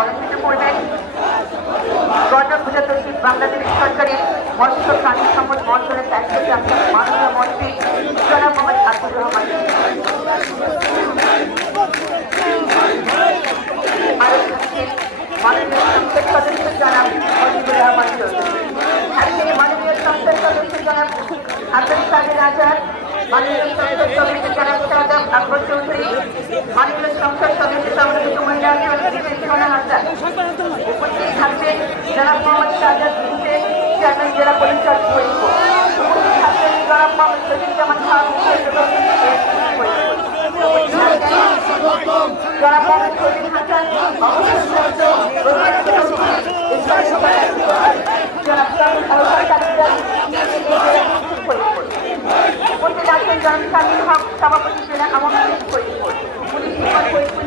আলোচিত করবেন গণপ্রজাতন্ত্রী বাংলাদেশ সরকারের মৎস্য প্রাণী সম্পদ মন্ত্রণালয়ের দায়িত্বপ্রাপ্ত মাননীয় মন্ত্রী জনাব মোহাম্মদ আতিকুর রহমান। আরো থাকছেন মাননীয় সংসদ সদস্য জনাব মজিবুর রহমান চৌধুরী, থাকছেন মাননীয় সংসদ সদস্য জনাব আব্দুল কাদের আজাদ, মাননীয় সংসদ সদস্য জনাব সাদাব আকবর চৌধুরী, মাননীয় সংসদ সদস্য সংসদ মহিলা রিজওয়ানা হাসান। উপস্থিত থাকবেন জনাব মোহাম্মদ সাজাদ হোসেন, চেয়ারম্যান জেলা পরিষদ ফরিদপুর। উপস্থিত থাকবেন জনাব মোহাম্মদ শহীদুজ্জামান খান, জনাব মোহাম্মদ শহীদ হাসান, উপস্থিত আছেন জনাব শামীম হক, সভাপতি জেলা আওয়ামী লীগ ফরিদপুর। Police super Faridpur